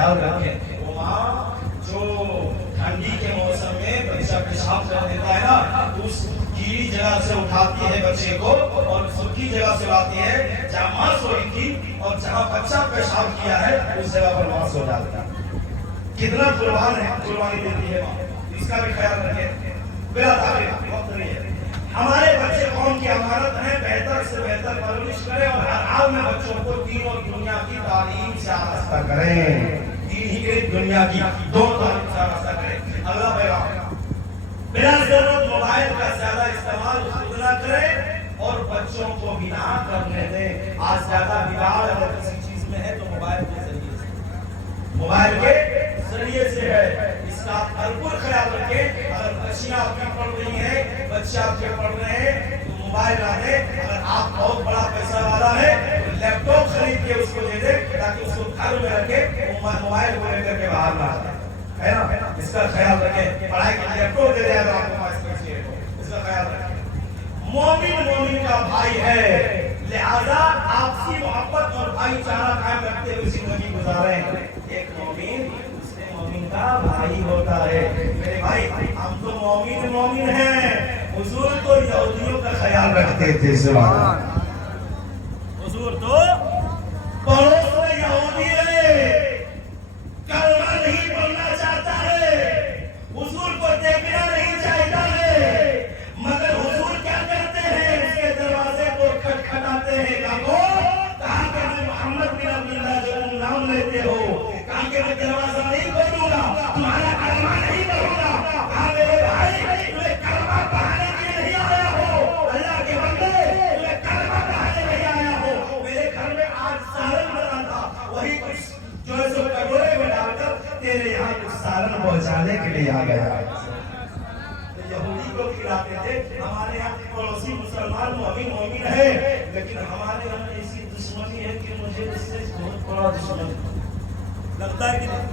خیال رکھیں. وہ ماں جو ٹھنڈی کے موسم میں بچہ پیشاب کر دیتا ہے نا تو اس گیلی جگہ سے اٹھاتی ہے بچے کو اور سوکھی جگہ سے لاتی ہے جہاں ماں سوئی تھی اور جہاں بچہ پیشاب کیا ہے اس جگہ پر ماں سو جاتی ہے. کتنا قربانی دیتی ہے ماں. اس کا بھی خیال رکھیں. بلا تعلیم وقت نہیں ہے. ہمارے بچے قوم کی امانت ہیں. بہتر سے بہتر پرورش کریں اور ہر حال میں بچوں کو دین اور دنیا کی تعلیم سے آراستہ کریں. دین ہی کے دنیا کی دونوں تعلیم سے آراستہ کریں. اگلا پیغام بلا ضرورت موبائل کا زیادہ استعمال خود نہ کریں اور بچوں کو بھی نہ کرنے دیں. آج زیادہ بگاڑ اگر کسی چیز میں ہے تو موبائل کے ذریعے سے ہے. اس کا بھرپور خیال رکھیں. اگر بچیاں آپ کی پڑھ رہی ہیں بچے آپ کے پڑھ رہے ہیں تو موبائل لا دیں. اگر آپ بہت بڑا پیسہ والا ہے تو لیپ ٹاپ خرید کے اس کو دے دیں تاکہ اس کو گھر میں رکھے موبائل کو لے کر کے باہر نہ جائے. ہے نا. اس کا خیال رکھیں. پڑھائی کے لیپ ٹاپ دے دیں اگر آپ کو پاس پیسے ہے تو اس کا خیال رکھیں. مومن کا بھائی ہے لہذا آپسی محبت اور بھائی چارہ قائم رکھتے ہوئے زندگی گزاریں. ایک مومن دوسرے مومن کا بھائی ہوتا ہے. میرے بھائی ہم تو مومن ہیں. حضور تو یہودیوں کا خیال رکھتے تھے. حضور تو پڑوس میں یہودی ہے کلمہ نہیں پڑھنا چاہتا ہے. حضور کو دیکھنا نہیں چاہتا ہے مگر حضور کیا کرتے ہیں اس کے دروازے کو کھٹکھٹاتے ہیں. کہا کہ میں محمد بن عبداللہ جو تم نام لیتے ہو کہا کہ میں دروازہ نہیں کھولوں گا تمہارا کلمہ نہیں پڑھوں گا. کہا میرے بھائی تمہیں کلمہ پڑھانے کے لیے نہیں آیا ہو. اللہ کے بندے تمہیں کلمہ پڑھانے نہیں آیا ہو. میرے گھر میں آج سالن بنا تھا وہی کچھ جو ہے سو کٹورے میں ڈال کر تیرے یہاں کچھ سالن پہنچانے کے لیے آ گیا. یہودی کو کھلاتے تھے. ہمارے یہاں پڑوسی مسلمان مومن ہے لیکن ہمارے یہاں ایسی دشمنی ہے کہ مجھے اس سے بہت بڑا دشمن لگتا ہے کہ نہیں.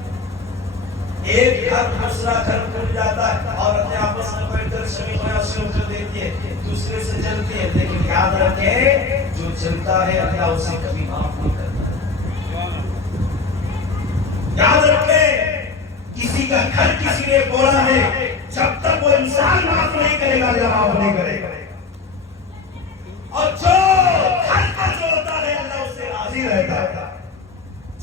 ایک گھر دوسرا گھر کھل جاتا ہے اور اپنے آپس میں بیٹھ کر شمیع شروع کر دیتی ہے دوسرے سے جلتی ہے. لیکن یاد رکھیں جو جلتا ہے اللہ اسے کبھی معاف نہیں کرتا. یاد رکھیں کسی کا گھر کسی نے بولا ہے جب تک وہ انسان معاف نہیں کرے گا یا معاف نہیں کرے گا. اور جو گھر کا جو ہوتا ہے اللہ اس سے راضی رہتا ہے.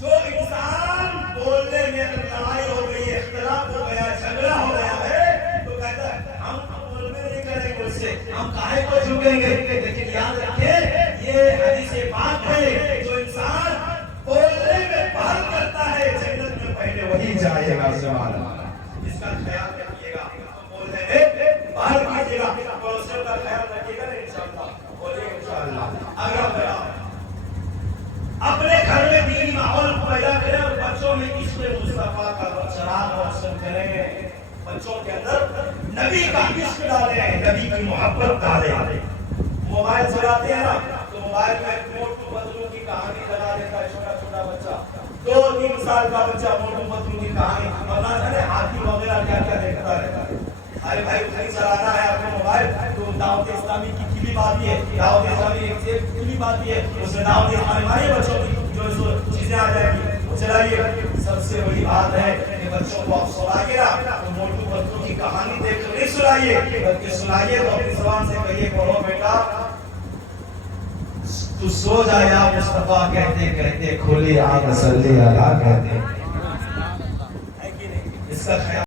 جو انسان بولنے میں لڑائی ہو گئی اختلاف ہو گیا جھگڑا ہو گیا ہے تو کہتا ہے ہم بولنے نہیں کریں گے اس سے ہم کاہے کو جھکیں گے. لیکن یاد رکھیں یہ حدیث پاک ہے جو انسان بولنے میں پہل کرتا ہے جنت میں پہلے وہی جائے گا. سبحان اللہ. اس کا خیال رکھیے گا. بولنے میں پہل کیجیے گا. پڑوسیوں کا خیال رکھیے گا انشاءاللہ. بولیے انشاءاللہ. اگلا پیغام اپنے گھر میں دینی ماحول پیدا کریں اور بچوں میں عشق مصطفیٰ کا چراغ روشن کریں. بچوں کے اندر نبی کا عشق ڈالیں نبی کی محبت ڈالیں. موبائل چلاتے ہیں نا تو موبائل میں موٹو پتلو کی کہانی لگا دیتا ہے چھوٹا چھوٹا بچہ 2-3 سال کا بچہ موٹو پتلو کی کہانی اور نہ جانے ہاتھی وغیرہ کیا کیا دیکھتا رہتا ہے. ارے بھائی نہیں چلانا ہے آپ کو موبائل تو دعوت اسلامی کی کلپ آتی ہے. دعوت اسلامی ایک کلپ آتی ہے اس میں دعوت اسلامی ہمارے بچوں کی جو چیزیں آ جائیں گی وہ چلائیے. سب سے بڑی بات ہے کہ بچوں کو آپ سلائیے نا تو موٹو پتلو کی کہانی دیکھ کر نہیں سلائیے بلکہ سلائیے تو اپنی زبان سے کہیے پڑھو بیٹا تو سو جا یا مصطفیٰ کہتے کہتے کھلی آنکھ صلی اللہ کہتے. ہے کہ نہیں. اس کا خیال